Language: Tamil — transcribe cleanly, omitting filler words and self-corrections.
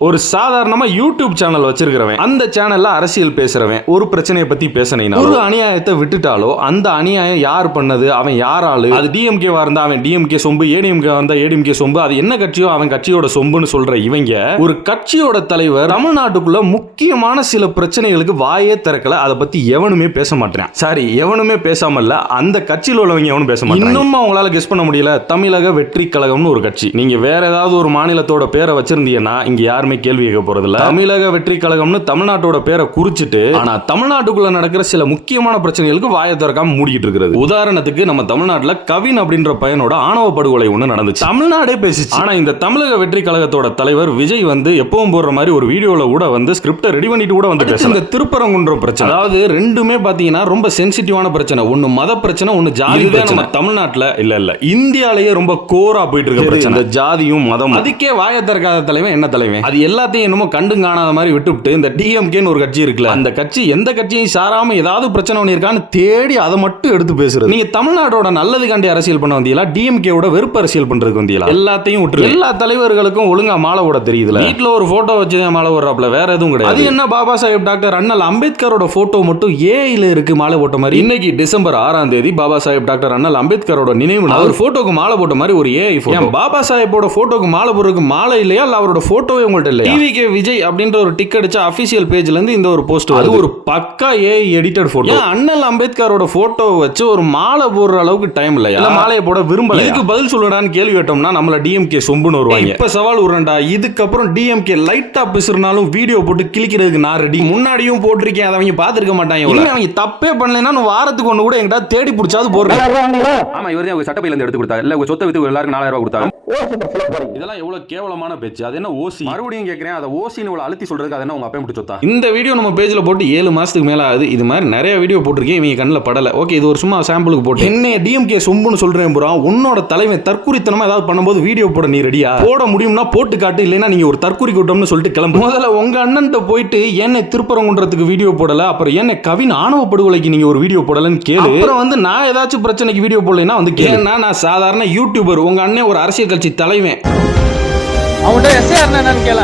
ஒரு சாதாரணமா யூடியூப் சேனல் வச்சிருக்கிறவன் அந்த சேனல்ல அரசியல் பேசுறவன் ஒரு பிரச்சனையை பத்தி பேசினா ஒரு அநியாயத்தை விட்டுட்டாலோ அந்த அநியாயம் யார் பண்ணது அவன் யாராலு அது டிஎம்கே இருந்தா அவன் டிஎம்கே சொம்பு ஏடிஎம்கே இருந்தா ஏடிஎம்கே சொம்பு அது என்ன கட்சியோ அவன் கட்சியோட சொம்புன்னு சொல்ற இவங்க ஒரு கட்சியோட தலைவர் தமிழ்நாட்டுக்குள்ள முக்கியமான சில பிரச்சனைகளுக்கு வாயே திறக்கல அதை பத்தி எவனுமே பேச மாட்டேன் சாரி எவனுமே பேசாமல்ல அந்த கட்சியில் உள்ளவங்க எவனும் பேச மாட்டாங்க இன்னும் அவங்களால கெஸ் பண்ண முடியல தமிழக வெற்றி கழகம்னு ஒரு கட்சி நீங்க வேற ஏதாவது ஒரு மாநிலத்தோட பேரை வச்சிருந்தீங்கன்னா இங்க யாருமே கேள்வி கேட்க போறதில்ல தமிழக வெற்றி கழகம்னு தமிழ்நாட்டோட பேரை குறிச்சிட்டு ஆனா தமிழ்நாட்டுக்குள்ள நடக்கிற சில முக்கியமான பிரச்சனைகளுக்கு வாயை திறக்காம மூடிட்டு இருக்கிறது உதாரணத்துக்கு நம்ம தமிழ்நாட்டுல கவின் அப்படின்ற பையனோட ஆணவ படுகொலை ஒண்ணு நடந்துச்சு தமிழ்நாடே பேசிச்சு ஆனா இந்த தமிழக வெற்றி கழகத்தோட தலைவர் விஜய் வந்து எப்பவும் போடுற மாதிரி ஒரு வீடியோல கூட வந்து ஸ்கிரிப்ட ரெடி பண்ணிட்டு கூட வந்து பேச இந்த திருப்பரங்குன்ற பிரச்சனை அதாவது ரெண்டுமே பாத்தீங்கன்னா ரொம்ப சென்சிட்டிவான பிரச்சனை ஒன்னு மத பிரச்சனை ஒன்னு ஜாதி நம்ம தமிழ்நாட்டுல இல்ல இந்தியாலேயே ரொம்ப கோரா போயிட்டு இருக்க பிரச்சனை ஜாதியும் மதம் அதுக்கே வாயை திறக்காத தலைவன் என்ன தலைவன் அது எல்லாத்தையும் என்னமோ கண்டு காணாத மாதிரி விட்டுவிட்டு இந்த டிஎம்கேன்னு ஒரு கட்சி இருக்குல்ல அந்த கட்சி எந்த கட்சியும் சாராம ஏதாவது பிரச்சனை பண்ணிருக்கான்னு தேடி அதை மட்டும் எடுத்து பேசுறது நீங்க தமிழ்நாட்டோட நல்லது காண்டி அரசியல் பண்ண வந்தீங்களா டிஎம்கேவோட வெறுப்பு அரசியல் பண்றதுக்கு வந்தீங்களா எல்லாத்தையும் விட்டு எல்லா தலைவர்களுக்கும் ஒழுங்கா மாலை ஓட தெரியுதுல வீட்டுல ஒரு போட்டோ வச்சு மாலை ஓடுறாப்ல வேற எதுவும் கிடையாது அது என்ன பாபா சாஹேப் டாக்டர் அண்ணல் அம்பேத்கரோட போட்டோ மட்டும் ஏஐல இருக்கு மாலை போட்ட மாதிரி இன்னைக்கு டிசம்பர் 6ஆம் தேதி பாபா சாஹேப் டாக்டர் அண்ணல் அம்பேத்கரோட நினைவு அவர் போட்டோக்கு மாலை போட்ட மாதிரி ஒரு ஏஐ போட்டோ பாபா சாஹேப்போட போட்டோக்கு மாலை போடுறதுக்கு மாலை இல்லையா இல்ல அவரோட போட்டோவே உங்கள்ட்ட இல்லையா டிவிகே விஜய் அப்படின்ற ஒரு டிக் அடிச்ச அபிஷியல் பேஜ்ல இருந்து இந்த ஒரு போஸ்ட் அது ஒரு பக்கா ஏஐ எடிட்டட் போட்டோ அண்ணல் அம்பேத்கரோட போட்டோ வச்சு ஒரு மாலை போடுற அளவுக்கு டைம் இல்லையா இல்ல மாலையை போட விரும்பல இதுக்கு பதில் சொல்லுடான்னு கேள்வி கேட்டோம்னா நம்மள டிஎம்கே சொம்புன்னு வருவாங்க இப்ப சவால் விடுறேன்டா இதுக்கப்புறம் டிஎம்கே லைட்டா பிசுறனாலும் வீடியோ போட்டு கிளிக்கிறதுக்கு நான் ரெடி முன்னாடியும் போட்டிருக்கேன் அதை அவங்க பாத்துருக்க மாட்டாங்க அவங்க தப்பே பண்ணலன்னா வாரத்துக்கு ஒண்ணு கூட எங்கிட்ட தேடி பிடிச்சாது போடுறேன் ஆமா இவரே அவங்க சட்டப்பையில இருந்து எடுத்து கொடுத்தாங்க இல்ல உங்க சொத்தை வித்து எல்லாருக்கும் 4000 ரூபாய் கொடுத்தாங்க இதெல்லாம் எவ்வளவு கேவலமான பேச்சு அது என்ன ஓசி மறுபடியும் கேட்கிறேன் அதை ஓசின்னு இவ்வளவு அழுத்தி சொல்றதுக்கு அது என்ன உங்க அப்பா மட்டும் சொத்தா இந்த வீடியோ நம்ம பேஜ்ல போட்டு 7 மாசத்துக்கு மேல ஆகுது இது மாதிரி நிறைய வீடியோ போட்டிருக்கேன் இவங்க கண்ணில் படல ஓகே இது ஒரு சும்மா சாம்பிளுக்கு போட்டு என்ன டிஎம்கே சொம்புன்னு சொல்றேன் புறா உன்னோட தலைவன் தற்குறித்தனமா ஏதாவது பண்ணும்போது வீடியோ போட நீ ரெடியா போட முடியும்னா போட்டு காட்டு இல்லைன்னா நீங்க ஒரு தற்குறி கூட்டம்னு சொல்லிட்டு கிளம்பு முதல்ல உங்க அண்ணன்ட்ட போயிட்டு என்னை திருப்பரங்குன்றதுக்கு வீடியோ போடல அப்புறம் என்ன கவின் ஆணவ படுகொலைக்கு நீங்க ஒரு வீடியோ போடலன்னு கேளு அப்புறம் வந்து நான் ஏதாச்சும் பிரச்சனைக்கு வீடியோ போடலைன்னா வந்து கேளுன்னா நான் சாதாரண யூடியூபர் உங்க அண்ணன் ஒரு அரசியல் கட்சி தலைவன் அவன்கிட்ட எஸ்ஐ என்னன்னு கேள